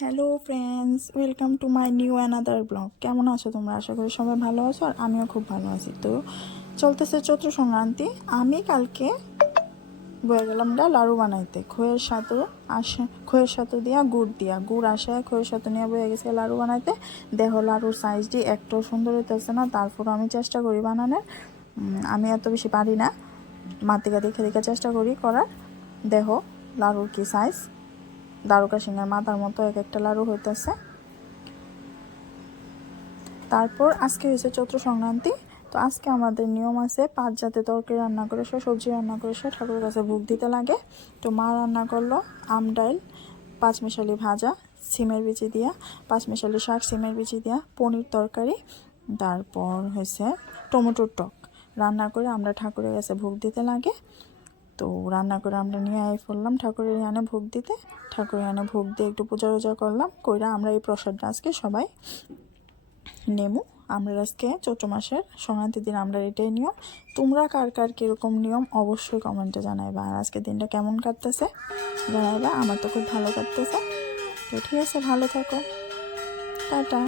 Hello friends, welcome to my new another blog. কেমন আছো তোমরা? আশা করি সবাই ভালো আছো, আর আমিও খুব ভালো আছি। তো চলতেছে চৈত্র সংক্রান্তি। আমি কালকে বয়ে গেলাম লাড়ু বানাইতে। খয়ের সাথে দিয়া গুড় আসে, খয়ের সাথে নিয়ে বয়ে গেছে লাড়ু বানাইতে। দেখো লাড়ুর সাইজটি একটু সুন্দর হইতেছে না, তারপর আমি চেষ্টা করি বানানোর। আমি এত বেশি পারি না, মাতিকা দেখে দেখে চেষ্টা করি করার। দেখো লাড়ুর কি সাইজ, দ্বারকা সিংহের মাথার মতো এক একটা লাড়ু হইতেছে। তারপর আজকে হয়েছে চৈত্র সংক্রান্তি। তো আজকে আমাদের নিয়ম আছে 5 জাতের তরকারি রান্না করে সবজি রান্না করে ঠাকুরের কাছে ভোগ দিতে লাগে। তো মা রান্না করলো আম ডাইল, পাঁচমিশালি ভাজা সিমের বিচি দিয়া, পাঁচমিশালি শাক সিমের বিচি দিয়া, পনির তরকারি, তারপর হয়েছে টমেটোর টক রান্না করে আমরা ঠাকুরের কাছে ভোগ দিতে লাগে। তো রান্না করে আমরা নিয়ে আই ফেললাম ঠাকুরের এখানে ভোগ দিতে। ঠাকুরের এখানে ভোগ দিয়ে একটু পূজা করলাম, কইরা আমরা এই প্রসাদটা আজকে সবাই নেমু। আমরা আজকে চৈত্র মাসের সংক্রান্তির দিন আমরা এটাই নিয়ম। তোমরা কার কার কীরকম নিয়ম অবশ্যই কমেন্টে জানাইবা। আর আজকের দিনটা কেমন কাটতেছে জানাইবা। আমার তো খুব ভালো কাটতেছে। তো ঠিক আছে, ভালো থাকো, টাটা।